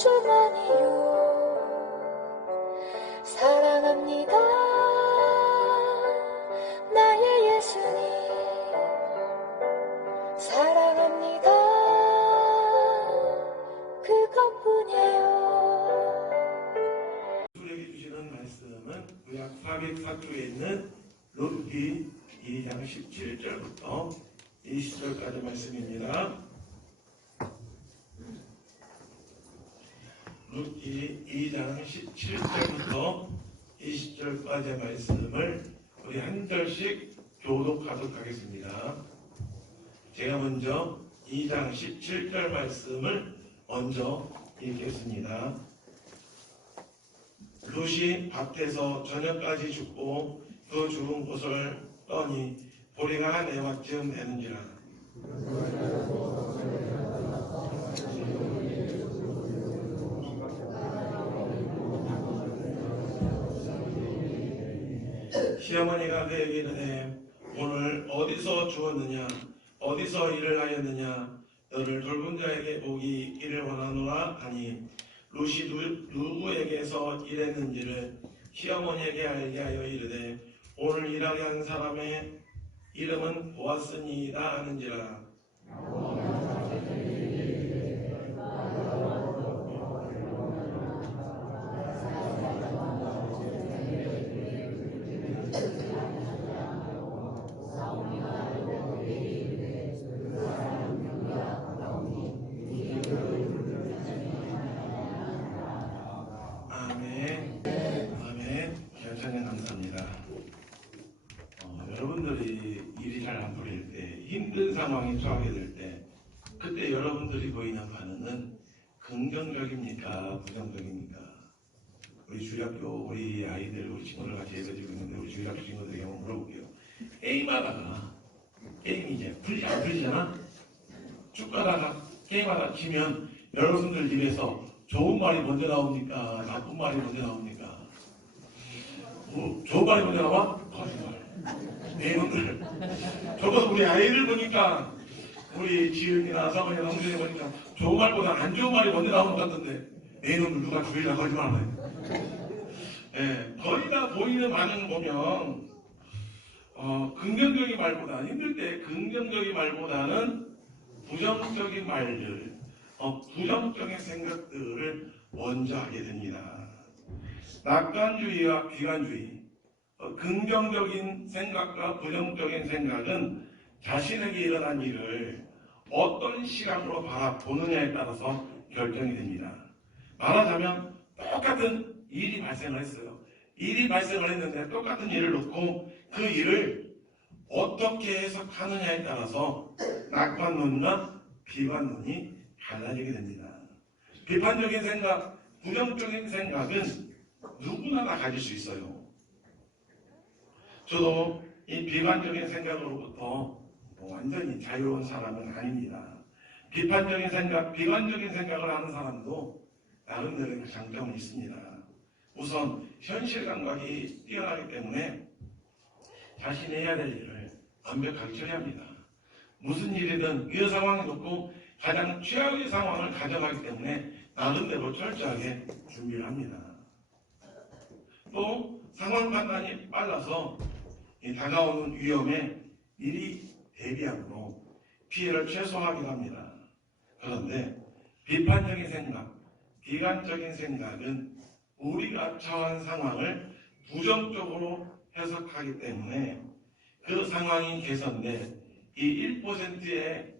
소중하니요. 사랑합니다 나의 예수님. 사랑합니다 그것뿐이에요. 우리에게 주시는 말씀은 구약 404쪽에 있는 룻기 2장 17절부터 20절까지 말씀입니다. 룻기 2장 17절부터 20절까지의 말씀을 우리 한 절씩 교독하도록 하겠습니다. 제가 먼저 2장 17절 말씀을 먼저 읽겠습니다. 룻이 밭에서 저녁까지 죽고 그 죽은 곳을 떠니 보리가 한 해와쯤 되는지라. 시어머니가 그에게 이르되 오늘 어디서 주었느냐 어디서 일을 하였느냐 너를 돌본 자에게 복이 있기를 원하노라 하니 룻이 누구에게서 일했는지를 시어머니에게 알게 하여 이르되 오늘 일하게 한 사람의 이름은 보아스니이다 하는지라. 여러분들이 일이 잘 안 풀릴 때, 힘든 상황에 처하게 될 때, 그때 여러분들이 보이는 반응은 긍정적입니까? 부정적입니까? 우리 주일학교, 우리 아이들, 우리 친구들 같이 예배드리고 있는데, 우리 주일학교 친구들에게 한번 물어볼게요. 게임하다가, 게임이 이제 안 풀리잖아? 쭉 가다가 게임하다 치면 여러분들 입에서 좋은 말이 먼저 나옵니까? 나쁜 말이 먼저 나옵니까? 좋은 말이 먼저 나와? 거짓말. 내 놈들. 적어도 우리 아이를 보니까 우리 지은이나 성원이나 홍준이 보니까 좋은 말보다 안 좋은 말이 먼저 나오는 것 같던데 내 놈들 누가 죽이려 거짓말하네. 거의 다 보이는 반응 보면 긍정적인 말보다 힘들 때 긍정적인 말보다는 부정적인 말들, 부정적인 생각들을 먼저 하게 됩니다. 낙관주의와 비관주의, 긍정적인 생각과 부정적인 생각은 자신에게 일어난 일을 어떤 시각으로 바라보느냐에 따라서 결정이 됩니다. 말하자면 똑같은 일이 발생을 했어요. 일이 발생을 했는데 똑같은 일을 놓고 그 일을 어떻게 해석하느냐에 따라서 낙관론과 비관론이 달라지게 됩니다. 비판적인 생각, 부정적인 생각은 누구나 다 가질 수 있어요. 저도 이 비관적인 생각으로부터 완전히 자유로운 사람은 아닙니다. 비판적인 생각, 비관적인 생각을 하는 사람도 나름대로의 장점이 있습니다. 우선 현실 감각이 뛰어나기 때문에 자신이 해야 될 일을 완벽하게 처리합니다. 무슨 일이든 그 상황에 놓고 가장 최악의 상황을 가져가기 때문에 나름대로 철저하게 준비를 합니다. 또 상황 판단이 빨라서 다가오는 위험에 미리 대비함으로 피해를 최소화하기도 합니다. 그런데 비판적인 생각, 비관적인 생각은 우리가 처한 상황을 부정적으로 해석하기 때문에 그 상황이 개선돼 이 1%의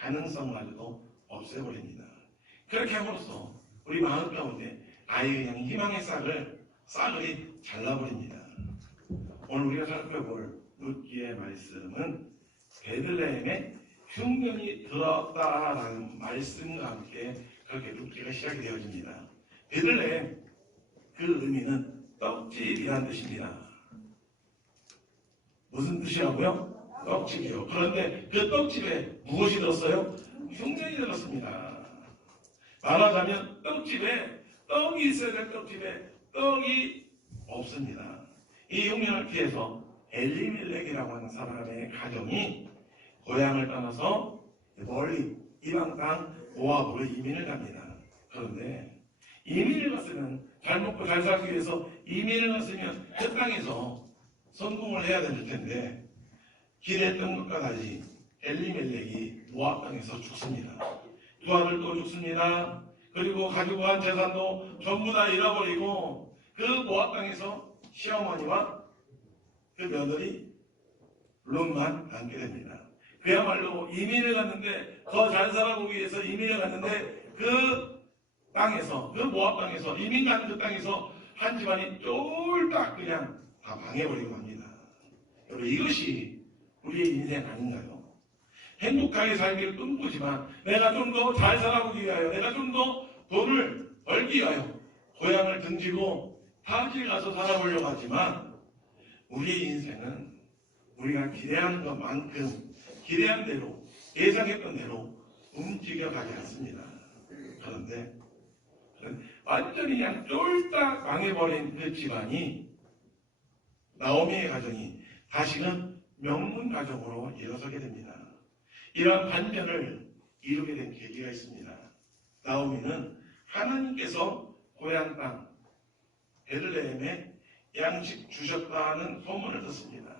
가능성마저도 없애버립니다. 그렇게 함으로써 우리 마음 가운데 아예 그냥 희망의 싹을 잘라버립니다. 오늘 우리가 살펴볼 룻기의 말씀은 베들레헴에 흉년이 들었다라는 말씀과 함께 그렇게 룻기가 시작이 되어집니다. 베들레헴, 그 의미는 떡집이라는 뜻입니다. 무슨 뜻이라고요? 떡집이요. 그런데 그 떡집에 무엇이 들었어요? 흉년이 들었습니다. 말하자면 떡집에 떡이 있어야 될 떡집에 떡이 없습니다. 이 흉년을 피해서 엘리멜렉이라고 하는 사람의 가정이 고향을 떠나서 멀리 이방 땅 모압으로 이민을 갑니다. 그런데 이민을 갔으면 잘 먹고 잘 살기 위해서 이민을 갔으면 그 땅에서 성공을 해야 될 텐데 기대했던 것과 달리 엘리멜렉이 모압 땅에서 죽습니다. 두 아들도 죽습니다. 그리고 가지고 간 재산도 전부 다 잃어버리고 그 모압 땅에서 시어머니와 그 며느리 롯만 남게 됩니다. 그야말로 이민을 갔는데 더 잘 살아보기 위해서 이민을 갔는데 그 땅에서 그 모압 땅에서 이민 간 그 땅에서 한 집안이 쫄딱 그냥 다 망해버리고 맙니다. 여러분 이것이 우리의 인생 아닌가요? 행복하게 살기를 꿈꾸지만 내가 좀 더 잘 살아보기 위하여 내가 좀 더 돈을 벌기 위하여 고향을 등지고 타지에 가서 살아보려고 하지만 우리의 인생은 우리가 기대하는 것만큼 기대한 대로 예상했던 대로 움직여가지 않습니다. 그런데 완전히 그냥 쫄딱 망해버린 그 집안이 나오미의 가정이 다시는 명문 가정으로 일어서게 됩니다. 이러한 반전을 이루게 된 계기가 있습니다. 나오미는 하나님께서 고향 땅 베들레헴에 양식 주셨다는 소문을 듣습니다.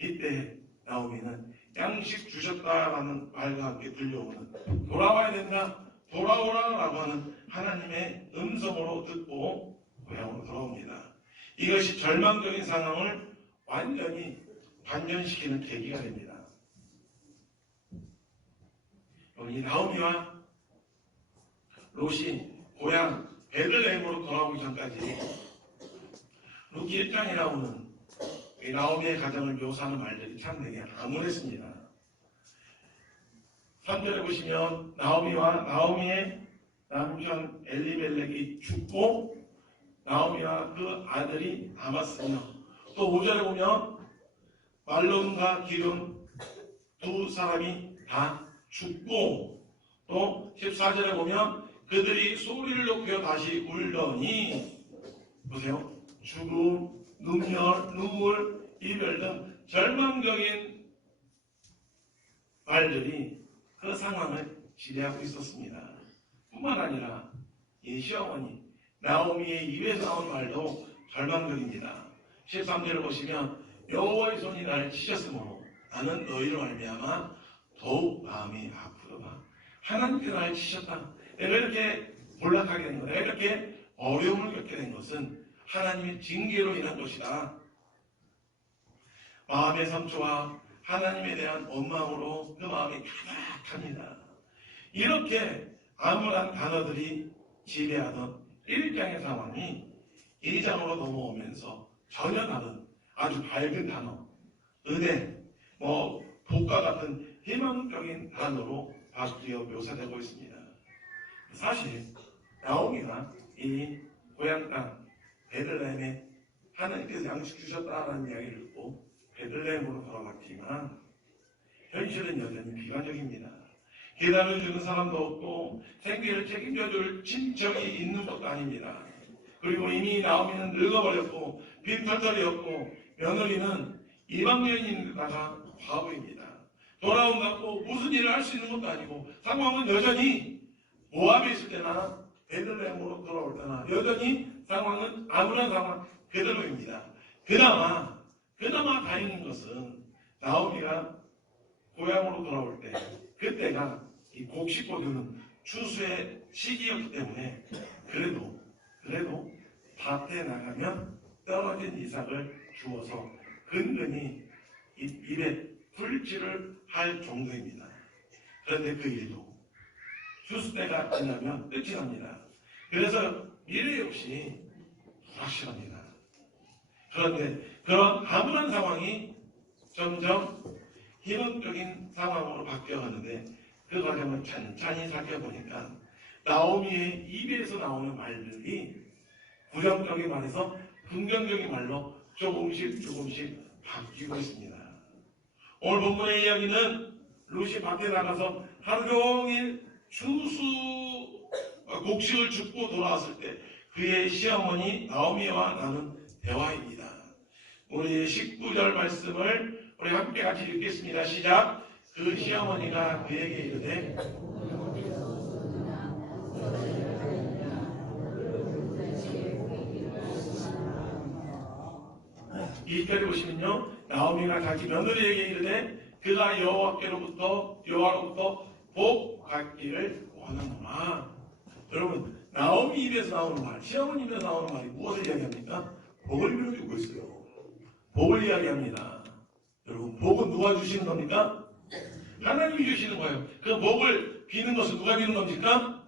이때 나오미는 양식 주셨다라는 말과 함께 들려오는 돌아와야 된다, 돌아오라라고 하는 하나님의 음성으로 듣고 고향으로 돌아옵니다. 이것이 절망적인 상황을 완전히 반전시키는 계기가 됩니다. 이 나오미와 롯이 고향 베들레헴으로 돌아오기 전까지 루키 1장에 나오는 이 나오미의 가정을 묘사하는 말들이 참 되게 암울했습니다. 3절에 보시면 나오미와 나오미의 남편 엘리멜렉이 죽고 나오미와 그 아들이 남았으며, 또 5절에 보면 말론과 기름 두 사람이 다 죽고, 또 14절에 보면 그들이 소리를 높여 다시 울더니, 보세요, 죽음, 눈물, 이별 등 절망적인 말들이 그 상황을 지배하고 있었습니다. 뿐만 아니라 이 시어머니 나오미의 입에서 나온 말도 절망적입니다. 13절을 보시면 여호와의 손이 나를 치셨으므로 나는 너희로 말미암아 더욱 마음이 아프도다. 하나님께서 나를 치셨다. 내가 이렇게 몰락하게 된 것, 내가 이렇게 어려움을 겪게 된 것은 하나님의 징계로 인한 것이다. 마음의 상처와 하나님에 대한 원망으로 그 마음이 가득합니다. 이렇게 암울한 단어들이 지배하던 1장의 상황이 2장으로 넘어오면서 전혀 다른 아주 밝은 단어, 은혜, 복과 같은 희망적인 단어로 바뀌어 묘사되고 있습니다. 사실 나오미가 이 고향 땅 베들레헴에 하나님께서 양식 주셨다라는 이야기를 듣고 베들레헴으로 돌아갔지만 현실은 여전히 비관적입니다. 기다려주는 사람도 없고 생계를 책임져줄 친척이 있는 것도 아닙니다. 그리고 이미 나오미는 늙어버렸고 빈털털이었고 며느리는 이방 여인인데다가 과부입니다. 돌아온다고 무슨 일을 할 수 있는 것도 아니고 상황은 여전히 모압에 있을 때나 베들레헴으로 돌아올 때나 여전히 상황은 암울한 상황 그대로입니다. 그나마 다행인 것은 나오미가 고향으로 돌아올 때 그때가 이 곡식 거두는 추수의 시기였기 때문에 그래도 밭에 나가면 떨어진 이삭을 주워서 근근히 입에 풀칠을 할 정도입니다. 그런데 그 일도 추수 때가 지나면 끝이 납니다. 그래서 미래 없이 불확실합니다. 그런데 그런 암울한 상황이 점점 희망적인 상황으로 바뀌어가는데 그 과정을 천천히 살펴보니까 나오미의 입에서 나오는 말들이 부정적인 말에서 긍정적인 말로 조금씩 바뀌고 있습니다. 오늘 본문의 이야기는 롯이 밭에 나가서 하루 종일 곡식을 줍고 돌아왔을 때 그의 시어머니 나오미와 나눈 대화입니다. 우리 19절 말씀을 우리 함께 같이 읽겠습니다. 시작. 그 시어머니가 그에게 이르되 2절에 보시면요, 나오미가 자기 며느리에게 이르되 그가 여호와로부터 복 받기를 원하노라. 여러분, 나오미 입에서 나오는 말, 시어머니 입에서 나오는 말이 무엇을 이야기합니까? 복을 빌어주고 있어요. 복을 이야기합니다. 여러분, 복은 누가 주시는 겁니까? 하나님이 주시는 거예요. 그 복을 비는 것은 누가 비는 겁니까?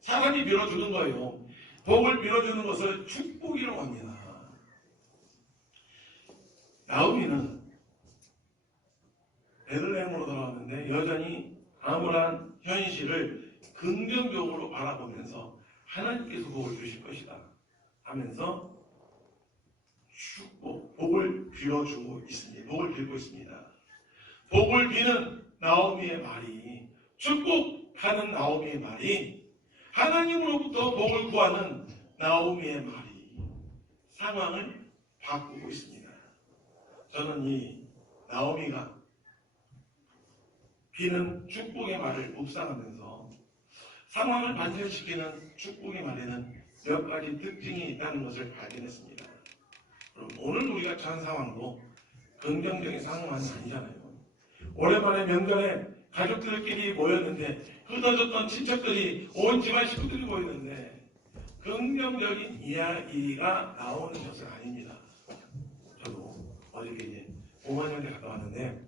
사람이 빌어주는 거예요. 복을 빌어주는 것을 축복이라고 합니다. 나오미는 베들레헴으로 돌아왔는데 여전히 암울한 현실을 긍정적으로 바라보면서 하나님께서 복을 주실 것이다 하면서 복을 빌어주고 있습니다. 복을 빌고 있습니다. 복을 비는 나오미의 말이, 축복하는 나오미의 말이, 하나님으로부터 복을 구하는 나오미의 말이 상황을 바꾸고 있습니다. 저는 이 나오미가 비는 축복의 말을 묵상하면서 상황을 반전시키는 축복의 말에는 몇 가지 특징이 있다는 것을 발견했습니다. 그럼 오늘 우리가 처한 상황도 긍정적인 상황은 아니잖아요. 오랜만에 명절에 가족들끼리 모였는데 흩어졌던 친척들이 온 집안 식구들이 모였는데 긍정적인 이야기가 나오는 것은 아닙니다. 저도 어저께 이제 부모님한테 갔다 왔는데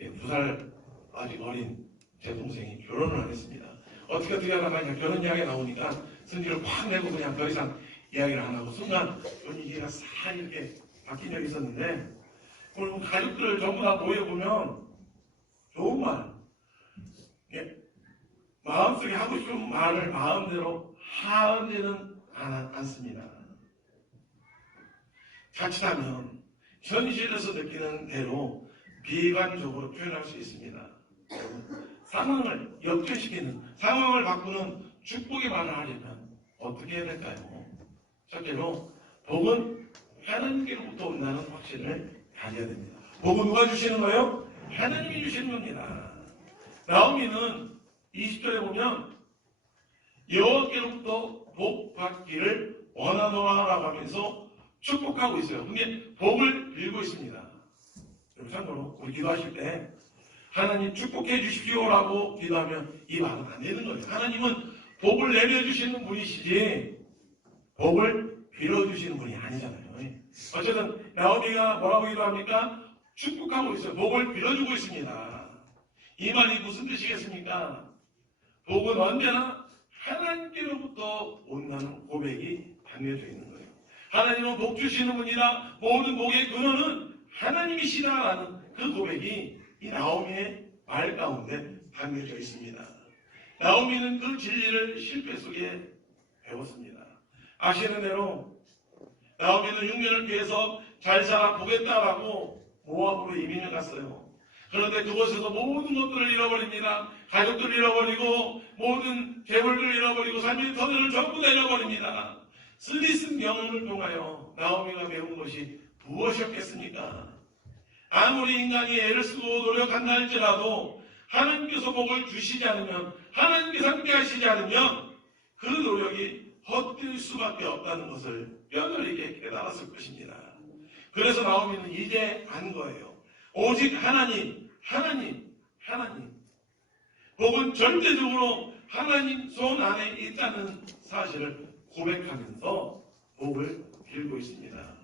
2살 아직 어린 제 동생이 결혼을 안 했습니다. 어떻게 하다가 그냥 결혼 이야기가 나오니까 승질을 확 내고 그냥 더 이상 이야기를 안 하고 순간 분위기가 싹 이렇게 바뀐 적이 있었는데 오늘 가족들 전부 다 모여보면 좋은 말, 마음속에 하고 싶은 말을 마음대로 하지는 않습니다. 자칫하면 현실에서 느끼는 대로 비관적으로 표현할 수 있습니다. 상황을 역전시키는, 상황을 바꾸는 축복의 말을 하려면 어떻게 해야 될까요? 첫째로 복은 하나님께로부터 온다는 확신을 가져야 됩니다. 복은 누가 주시는 거예요? 하나님이 주시는 겁니다. 나오미는 20절에 보면 여호와께로부터 복 받기를 원하노라라고 하면서 축복하고 있어요. 근데 복을 빌고 있습니다. 여러분 참고로 우리 기도하실 때 하나님 축복해 주십시오라고 기도하면 이 말은 안 되는 거예요. 하나님은 복을 내려주시는 분이시지 복을 빌어주시는 분이 아니잖아요. 어쨌든 나오미가 뭐라고 기도합니까? 축복하고 있어요. 복을 빌어주고 있습니다. 이 말이 무슨 뜻이겠습니까? 복은 언제나 하나님께로부터 온다는 고백이 담겨져 있는 거예요. 하나님은 복 주시는 분이다. 모든 복의 근원은 하나님이시다라는 그 고백이 이 나오미의 말 가운데 담겨져 있습니다. 나오미는 그 진리를 실패 속에 배웠습니다. 아시는 대로 나오미는 6년을 피해서 잘 살아 보겠다라고 모압으로 이민을 갔어요. 그런데 그곳에서 모든 것들을 잃어버립니다. 가족들을 잃어버리고 모든 재물들을 잃어버리고 삶의 터전을 전부 다 잃어버립니다. 슬리슨 경험을 통하여 나오미가 배운 것이 무엇이었겠습니까? 아무리 인간이 애를 쓰고 노력한다 할지라도 하나님께서 복을 주시지 않으면, 하나님께서 함께 하시지 않으면 그 노력이 헛될 수밖에 없다는 것을 뼈저리게 깨달았을 것입니다. 그래서 나오미는 이제 안 거예요. 오직 하나님. 복은 절대적으로 하나님 손 안에 있다는 사실을 고백하면서 복을 빌고 있습니다.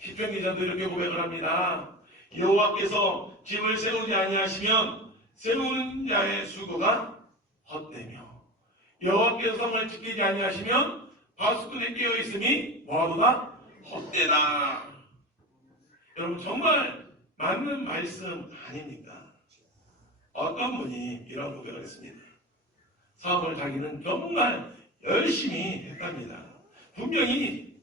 시편 기자도 이렇게 고백을 합니다. 여호와께서 집을 세우지 아니하시면 세우는 자의 수고가 헛되며 여호와께서 성을 지키지 아니하시면 바수꾼에 깨어 있음이 뭐하도다? 헛되다. 여러분 정말 맞는 말씀 아닙니까? 어떤 분이 이런 고백을 했습니다. 사업을 자기는 정말 열심히 했답니다. 분명히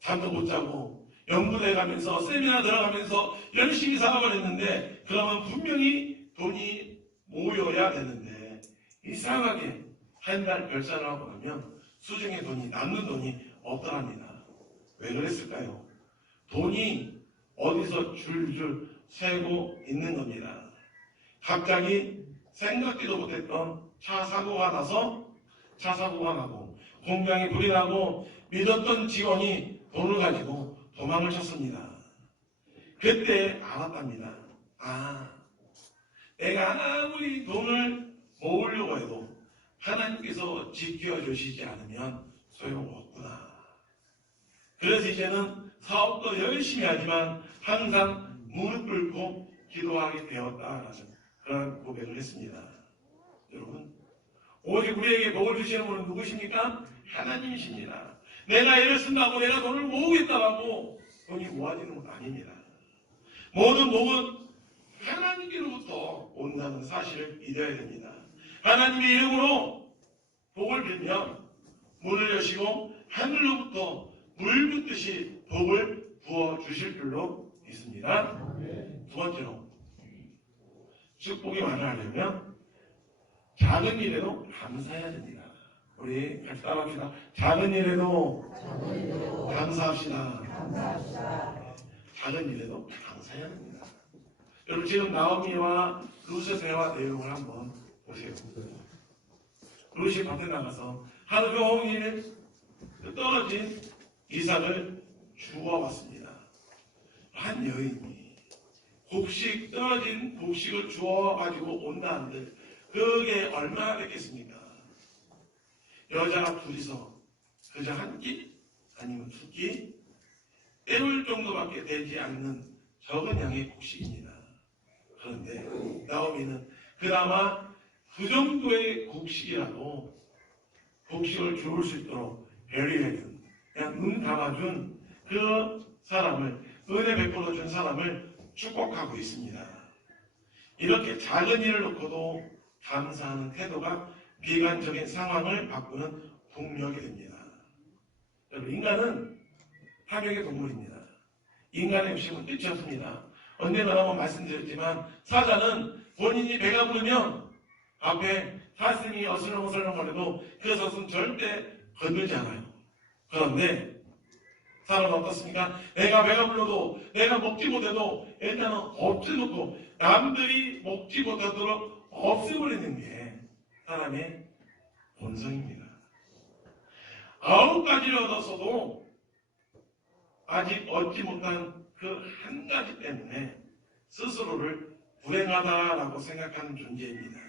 잠도 못 자고 연구대 가면서 세미나 들어가면서 열심히 사업을 했는데 그러면 분명히 돈이 모여야 되는데 이상하게 한 달 결산을 하고 나면 수중에 남는 돈이 없더랍니다. 왜 그랬을까요? 돈이 어디서 줄줄 새고 있는 겁니다. 갑자기 생각지도 못했던 차 사고가 나고 공장에 불이 나고 믿었던 직원이 돈을 가지고 도망을 쳤습니다. 그때 알았답니다. 내가 아무리 돈을 모으려고 해도 하나님께서 지켜주시지 않으면 소용없구나. 그래서 이제는 사업도 열심히 하지만 항상 무릎 꿇고 기도하게 되었다라는 그런 고백을 했습니다. 여러분, 오직 우리에게 복을 주시는 분은 누구십니까? 하나님이십니다. 내가 애를 쓴다고 내가 돈을 모으겠다라고 돈이 모아지는 건 아닙니다. 모든 복은 하나님께로부터 온다는 사실을 믿어야 됩니다. 하나님의 이름으로 복을 빌면 문을 여시고 하늘로부터 물 붓듯이 복을 부어주실 줄로 믿습니다. 두 번째로, 축복이 많아지려면 작은 일에도 감사해야 됩니다. 우리 같이 따라합시다. 작은 일에도 감사합시다. 작은 일에도 감사해야 됩니다. 여러분, 지금 나오미와 룻의 대화 내용을 한번 보세요. 룻이 밭에 나가서 하루 종일 떨어진 이삭을 주워왔습니다. 한 여인이 떨어진 곡식을 주워가지고 온다 한들 그게 얼마나 됐겠습니까? 여자가 둘이서 그저 한 끼 아니면 두 끼 때울 정도밖에 되지 않는 적은 양의 곡식입니다. 그런데 나오미는 그나마 그 정도의 곡식이라도 곡식을 주울 수 있도록 배려해준, 그냥 눈 감아준 그 사람을, 은혜 베풀어 준 사람을 축복하고 있습니다. 이렇게 작은 일을 놓고도 감사하는 태도가 비관적인 상황을 바꾸는 동력이 됩니다. 여러분, 인간은 탐욕의 동물입니다. 인간의 욕심은 끝이 없습니다. 언젠가 한번 말씀드렸지만 사자는 본인이 배가 부르면 앞에 사슴이 어슬렁어슬렁거려도 그 젖은 절대 건들지 않아요. 그런데 사람은 어떻습니까? 내가 배가 불러도 내가 먹지 못해도 일단은 없애놓고 남들이 먹지 못하도록 없애버리는 게 사람의 본성입니다. 9가지를 얻었어도 아직 얻지 못한 그 한 가지 때문에 스스로를 불행하다라고 생각하는 존재입니다.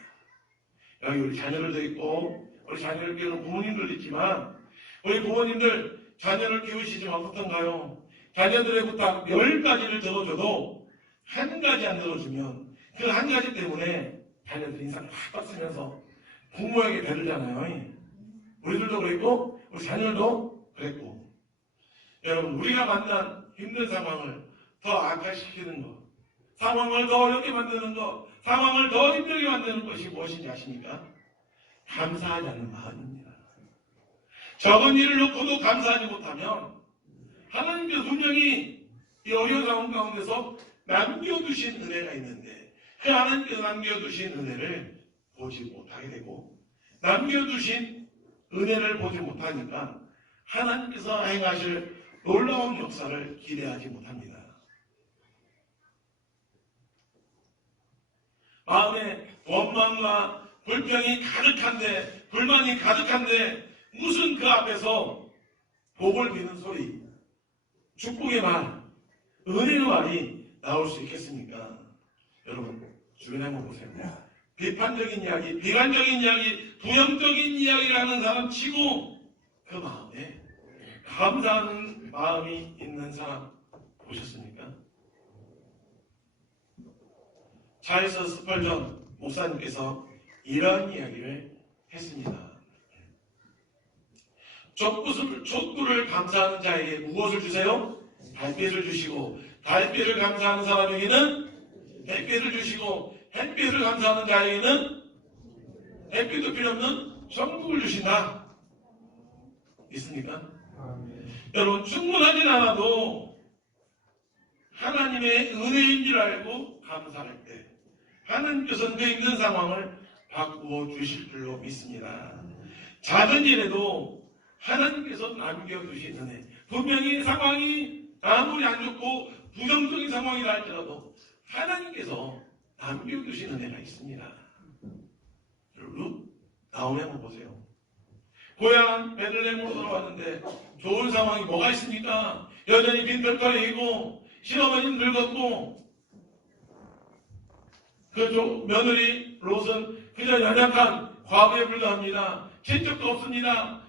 여기 우리 자녀들도 있고 우리 자녀를 키우는 부모님들도 있지만 우리 부모님들 자녀를 키우시지만 어떻던가요? 자녀들의 부탁 10가지를 들어줘도 한 가지 안 들어주면 그 한 가지 때문에 자녀들 인상 팍 쓰면서 부모에게 배들잖아요. 우리들도 그랬고 우리 자녀들도 그랬고. 여러분, 우리가 만난 힘든 상황을 더 악화시키는 것, 상황을 더 어렵게 만드는 것, 상황을 더 힘들게 만드는 것이 무엇인지 아십니까? 감사하지 않는 마음입니다. 적은 일을 놓고도 감사하지 못하면 하나님께서 분명히 이 어려운 상황 가운데서 남겨두신 은혜가 있는데 그 하나님께서 남겨두신 은혜를 보지 못하게 되고 남겨두신 은혜를 보지 못하니까 하나님께서 행하실 놀라운 역사를 기대하지 못합니다. 마음에 원망과 불평이 가득한데, 불만이 가득한데 무슨 그 앞에서 복을 비는 소리, 축복의 말, 은혜의 말이 나올 수 있겠습니까? 여러분, 주변에 한번 보세요. 비판적인 이야기, 비관적인 이야기, 부정적인 이야기를 하는 사람 치고 그 마음에 감사하는 마음이 있는 사람 보셨습니까? 찰스 스펄전 목사님께서 이런 이야기를 했습니다. 촛불을 감사하는 자에게 무엇을 주세요? 달빛을 주시고, 달빛을 감사하는 사람에게는 햇빛을 주시고, 햇빛을 감사하는 자에게는 햇빛도 필요 없는 천국을 주신다. 있습니까? 여러분, 충분하진 않아도 하나님의 은혜인 줄 알고 감사할 때 하나님께서는 그 힘든 상황을 바꾸어 주실 줄로 믿습니다. 작은 일에도 하나님께서 남겨두신 은혜, 분명히 상황이 아무리 안 좋고 부정적인 상황이라 할지라도 하나님께서 남겨두신 은혜가 있습니다. 여러분, 나오미 한번 보세요. 고향 베들레헴으로 돌아왔는데 좋은 상황이 뭐가 있습니까? 여전히 빈털터리이고 시어머니는 늙었고 그 며느리 롯은 그저 연약한 과부에 불과합니다. 친척도 없습니다.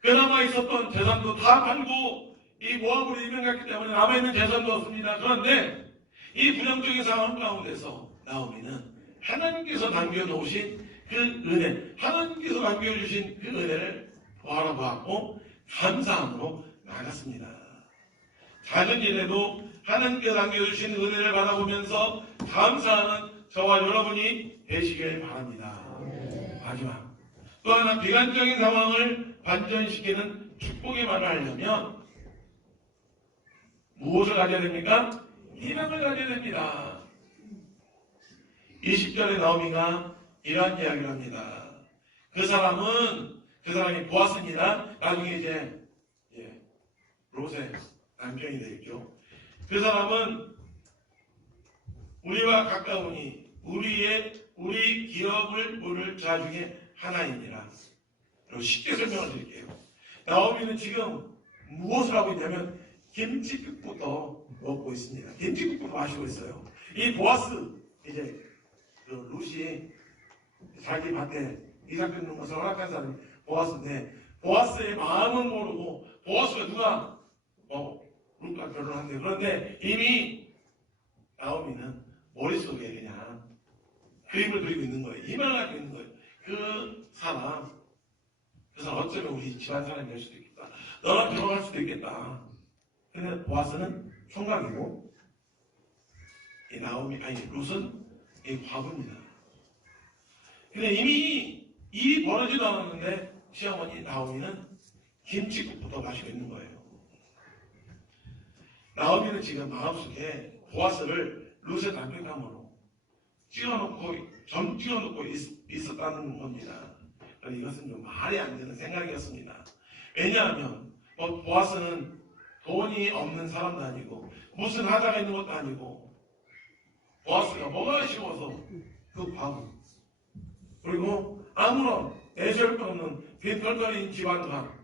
그나마 있었던 재산도 다 팔고 이 모압으로 이명했기 때문에 남아있는 재산도 없습니다. 그런데 이 부정적인 상황 가운데서 나오미는 하나님께서 남겨놓으신 그 은혜, 하나님께서 남겨주신 그 은혜를 바라보았고 감사함으로 나갔습니다. 작은 일에도 하나님께서 남겨주신 은혜를 바라보면서 감사하는 저와 여러분이 되시길 바랍니다. 마지막 또 하나 비관적인 상황을 반전시키는 축복의 말을 하려면 무엇을 가져야 됩니까? 희망을 가져야 됩니다. 20절에 나오미가 이러한 이야기를 합니다. 그 사람이 보았습니다. 나중에 이제 롯의 남편이 되겠죠. 그 사람은 우리와 가까우니 우리 기업을 물을 자 중에 하나이니라. 쉽게 설명을 드릴게요. 나오미는 지금 무엇을 하고 있냐면 김치국부터 먹고 있습니다. 김치국부터 마시고 있어요. 이 보아스 이제 그 룻이 자기 밭에 이삭 줍는 것을 허락한 사람이 보아스인데 보아스의 마음은 모르고 보아스가 누가 룻과 결혼한대. 그런데 이미 나오미는 머릿속에 그냥 그림을 그리고 있는 거예요. 희망을 가지고 있는 거예요. 그 사람 어쩌면 우리 집안 사람이 될 수도 있겠다. 너랑 결혼할 수도 있겠다. 근데 보아스는 총각이고 룻은 과부입니다. 근데 이미 일이 벌어지도 않았는데 시어머니 나오미는 김치국부터 마시고 있는 거예요. 나오미는 지금 마음속에 보아스를 룻의 남편감으로 점 찍어놓고 있었다는 겁니다. 그런데 이것은 좀 말이 안 되는 생각이었습니다. 왜냐하면 보아스는 돈이 없는 사람도 아니고 무슨 하자가 있는 것도 아니고 보아스가 뭐가 아쉬워서 그 과부 그리고 아무런 내세울 것 없는 빈털터리인 집안과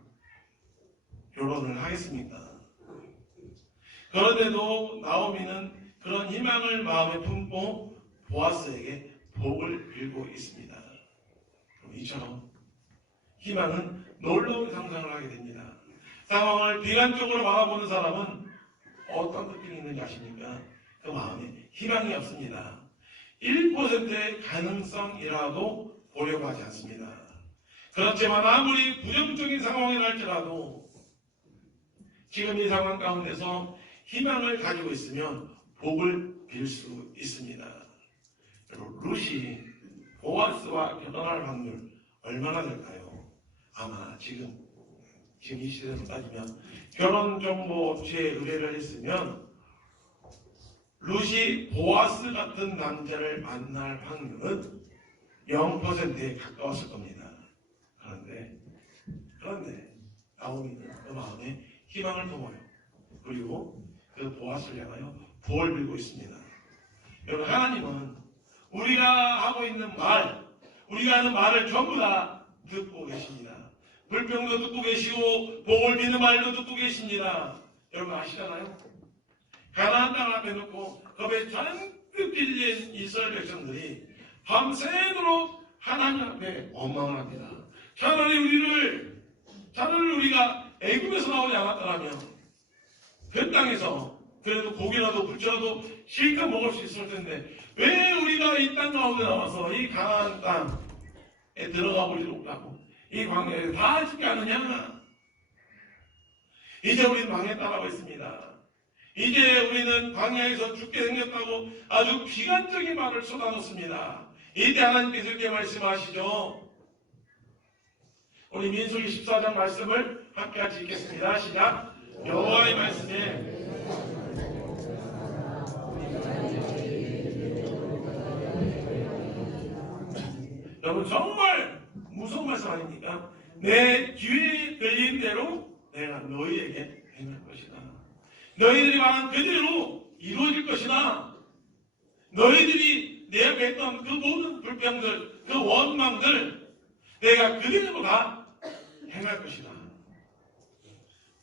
결혼을 하겠습니까? 그런데도 나오미는 그런 희망을 마음에 품고 보아스에게 복을 빌고 있습니다. 이처럼 희망은 놀라운 상상을 하게 됩니다. 상황을 비관적으로 바라보는 사람은 어떤 특징이 있는지 아십니까? 그 마음에 희망이 없습니다. 1%의 가능성이라도 보려고 하지 않습니다. 그렇지만 아무리 부정적인 상황이 날지라도 지금 이 상황 가운데서 희망을 가지고 있으면 복을 빌 수 있습니다. 룻이 보아스와 결혼할 확률 얼마나 될까요? 아마 지금 이 시대로 따지면 결혼정보업체에 의뢰를 했으면 룻이 보아스 같은 남자를 만날 확률은 0%에 가까웠을 겁니다. 그런데 나오미는 그 마음에 희망을 품어요. 그리고 그 보아스를 향하여 복을 빌고 있습니다. 여러분, 하나님은 우리가 하고 있는 우리가 하는 말을 전부 다 듣고 계십니다. 불평도 듣고 계시고 복을 비는 말도 듣고 계십니다. 여러분 아시잖아요? 가나안 땅 앞에 놓고 겁에 잔뜩 빌린 이스라엘 백성들이 밤새도록 하나님 앞에 원망을 합니다. 차라리 우리가 애굽에서 나오지 않았더라면 그 땅에서 그래도 고기라도 부추라도 실컷 먹을 수 있을 텐데 왜 우리가 이 땅 가운데 나와서 이 가나안 땅에 들어가 보지도 못하고 이 광야에 다 죽게 하느냐? 이제 우리는 망했다라고 했습니다. 이제 우리는 광야에서 죽게 생겼다고 아주 비관적인 말을 쏟아놓습니다. 이때 하나님께서 이렇게 말씀하시죠. 우리 민수기 14장 말씀을 함께 같이 읽겠습니다. 시작. 여호와의 말씀에 여러분 정말 무서운 말씀 아닙니까? 내 귀에 들린 대로 내가 너희에게 행할 것이다. 너희들이 말한 그대로 이루어질 것이다. 너희들이 내 앞에 했던 그 모든 불평들, 그 원망들 내가 그대로 다 행할 것이다.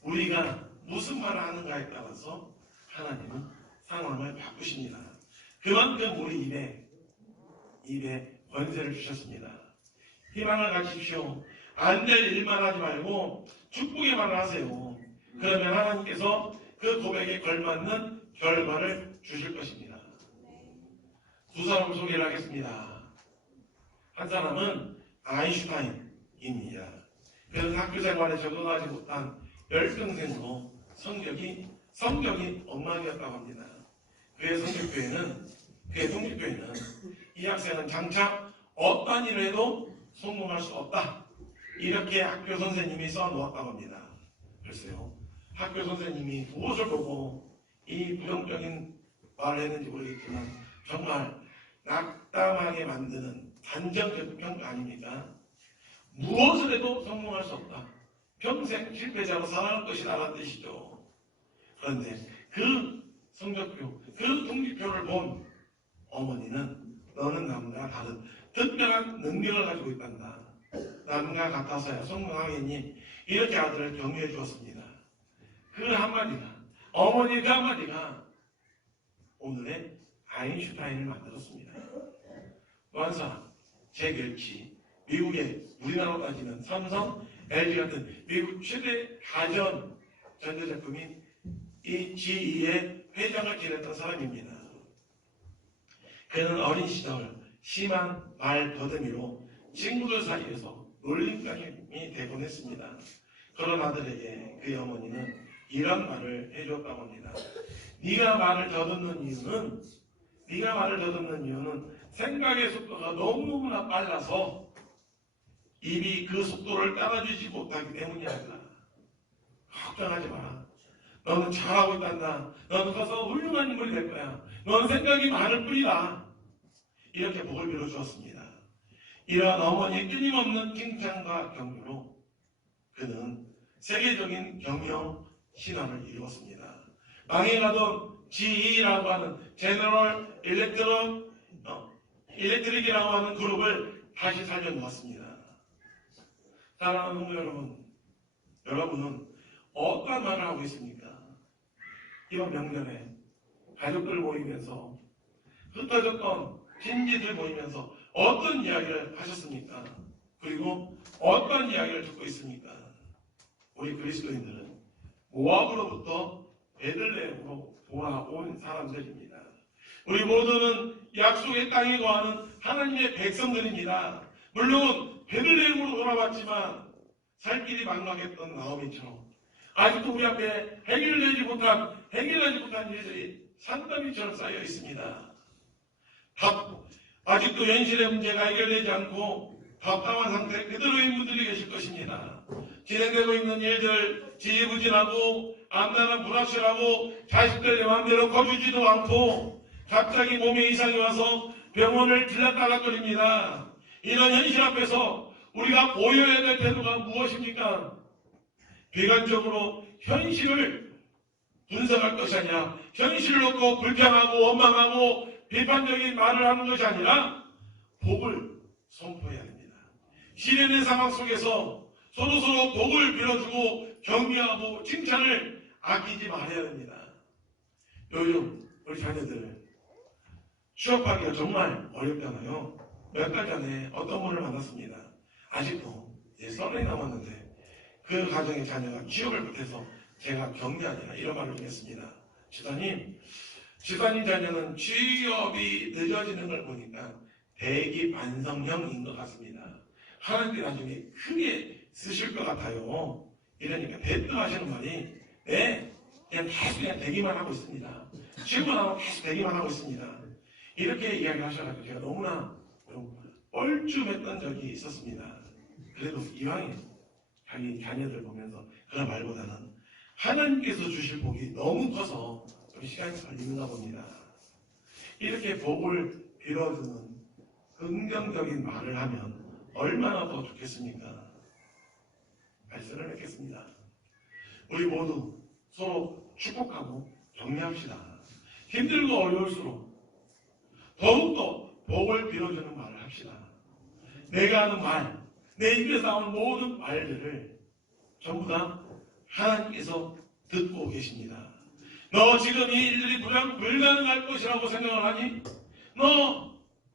우리가 무슨 말을 하는가에 따라서 하나님은 상황을 바꾸십니다. 그만큼 우리 입에 권세를 주셨습니다. 희망을 가지십시오. 안 될 일만 하지 말고 축복의 말을 하세요. 그러면 하나님께서 그 고백에 걸맞는 결과를 주실 것입니다. 두 사람을 소개를 하겠습니다. 한 사람은 아인슈타인입니다. 그는 학교 생활에 적응하지 못한 열등생으로 성적이 엉망이었다고 합니다. 그의 성적표에는 이 학생은 장차 어떠한 일을 해도 성공할 수 없다. 이렇게 학교 선생님이 써놓았다고 합니다. 글쎄요. 학교 선생님이 무엇을 보고 이 부정적인 말을 했는지 모르겠지만 정말 낙담하게 만드는 단정적 평가 아닙니까? 무엇을 해도 성공할 수 없다. 평생 실패자로 살아갈 것이라는 뜻이죠. 그런데 그 성적표, 그 통지표를 본 어머니는 너는 남과 다른 특별한 능력을 가지고 있단다. 남과 같아서야 성공하겠니? 이렇게 아들을 격려해 주었습니다. 그 한마디가, 어머니의 그 한마디가 오늘의 아인슈타인을 만들었습니다. 또 한 사람, 잭 웰치, 미국의 우리나라로 따지면 삼성, LG 같은 미국 최대 가전 전자제품인 이 GE의 회장을 지냈던 사람입니다. 그는 어린 시절 심한 말 더듬이로 친구들 사이에서 놀림감이 되곤 했습니다. 그런 아들에게 그의 어머니는 이런 말을 해줬다고 합니다. 네가 말을 더듬는 이유는 생각의 속도가 너무너무나 빨라서 입이 그 속도를 따라주지 못하기 때문이란다. 걱정하지 마라. 너는 잘하고 있단다. 너는 커서 훌륭한 인물이 될 거야. 너는 생각이 많을 뿐이다. 이렇게 복을 빌어주었습니다. 이러한 어머니의 끊임없는 칭찬과 격려로 그는 세계적인 경영 신화를 이루었습니다. 망해가던 GE라고 하는 제너럴 일렉트릭이라고 하는 그룹을 다시 살려놓았습니다. 사랑하는 성도 여러분, 여러분은 어떤 말을 하고 있습니까? 이번 명절에 가족들 모이면서 흩어졌던 친지들 모이면서 어떤 이야기를 하셨습니까? 그리고 어떤 이야기를 듣고 있습니까? 우리 그리스도인들은 모압으로부터 베들레헴으로 돌아온 사람들입니다. 우리 모두는 약속의 땅에 거하는 하나님의 백성들입니다. 물론 베들레헴으로 돌아왔지만 살 길이 막막했던 나오미처럼 아직도 우리 앞에 해결하지 못한 일들이 산더미처럼 쌓여 있습니다. 아직도 현실의 문제가 해결되지 않고 답답한 상태 그대로인 분들이 계실 것입니다. 진행되고 있는 일들 지지부진하고 암나는 불확실하고 자식들 내 마음대로 커주지도 않고 갑자기 몸에 이상이 와서 병원을 들락달락거립니다. 이런 현실 앞에서 우리가 보여야 될 태도가 무엇입니까? 비관적으로 현실을 분석할 것이 아니라 현실을 놓고 불평하고 원망하고 비판적인 말을 하는 것이 아니라 복을 선포해야 합니다. 시련의 상황 속에서 서로서로 복을 빌어주고 격려하고 칭찬을 아끼지 말아야 됩니다. 요즘 우리 자녀들 취업하기가 정말 어렵잖아요. 몇 달 전에 어떤 분을 만났습니다. 아직도 이제 30이 남았는데 그 가정의 자녀가 취업을 못해서 제가 격려하냐 이런 말을 했습니다. 집사님 자녀는 취업이 늦어지는 걸 보니까 대기 반성형인 것 같습니다. 하나님께 나중에 크게 쓰실 것 같아요. 이러니까 대뜸 하시는 말이 네, 그냥 계속 그냥 대기만 하고 있습니다. 취업을 하고 계속 대기만 하고 있습니다. 이렇게 이야기를 하셔가지고 제가 너무나 좀 뻘쭘했던 적이 있었습니다. 그래도 이왕에 자기 자녀들 보면서 그런 말보다는 하나님께서 주실 복이 너무 커서 좀 시간이 걸리는가 봅니다. 이렇게 복을 빌어주는 긍정적인 말을 하면 얼마나 더 좋겠습니까? 말씀을 맺겠습니다. 우리 모두 서로 축복하고 격려합시다. 힘들고 어려울수록 더욱더 복을 빌어주는 말을 합시다. 내가 하는 말, 내 입에서 나오는 모든 말들을 전부 다 하나님께서 듣고 계십니다. 너 지금 이 일들이 불가능할 것이라고 생각을 하니? 너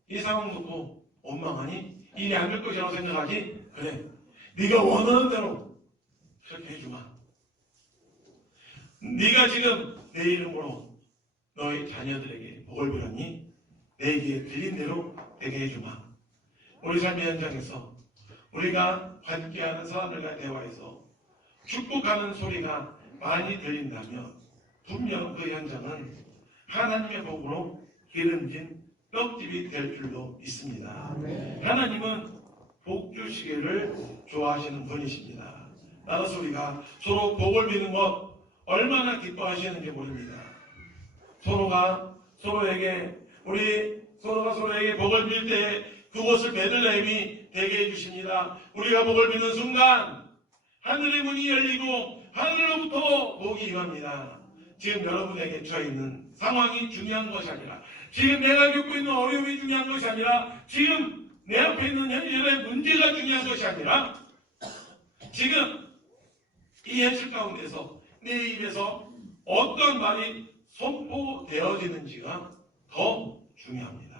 이 상황 놓고 원망하니? 일이 안 될 것이라고 생각하지? 그래, 네가 원하는 대로 그렇게 해주마. 네가 지금 내 이름으로 너희 자녀들에게 복을 빌었니? 내게 들린 대로 되게 해주마. 우리 삶의 현장에서 우리가 함께하는 사람들과 대화에서 축복하는 소리가 많이 들린다면 분명 그 현장은 하나님의 복으로 기름진 떡집이 될 줄로 믿습니다. 하나님은 복 주시기를 좋아하시는 분이십니다. 따라서 우리가 서로 복을 비는 것 얼마나 기뻐하시는지 모릅니다. 서로가 서로에게 복을 빌 때 그곳을 베들레헴이 되게 해주십니다. 우리가 복을 비는 순간 하늘의 문이 열리고 하늘로부터 복이 임합니다. 지금 여러분에게 처해있는 상황이 중요한 것이 아니라, 지금 내가 겪고 있는 어려움이 중요한 것이 아니라, 지금 내 앞에 있는 현실의 문제가 중요한 것이 아니라, 지금 이 현실 가운데서 내 입에서 어떤 말이 선포되어지는지가 더 중요합니다.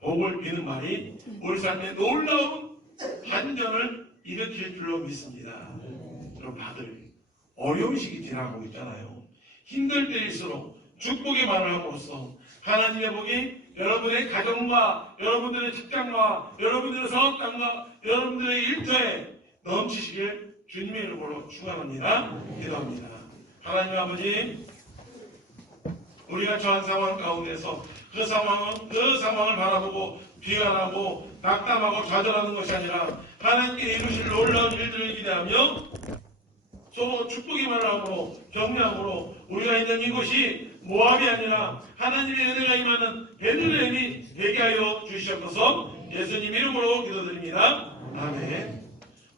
복을 비는 말이 우리 삶에 놀라운 반전을 일으킬 줄로 믿습니다. 여러분, 다들 어려운 시기 지나가고 있잖아요. 힘들 때일수록 축복의 말을 함으로써 하나님의 복이 여러분의 가정과 여러분들의 직장과 여러분들의 사업장과 여러분들의 일터에 넘치시길 주님의 이름으로 축원합니다. 기도합니다. 하나님 아버지, 우리가 처한 상황 가운데서 그 상황을 바라보고 비관하고 낙담하고 좌절하는 것이 아니라 하나님께 이루실 놀라운 일들을 기대하며 서로 축복의 말을 하므로 격려함으로 우리가 있는 이곳이 모압이 아니라 하나님의 은혜가 임하는 베들레헴이 되게 하여 주시옵소서. 예수님 이름으로 기도드립니다. 아멘.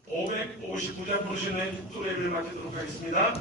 559장 부르시는 축도례를 마치도록 하겠습니다.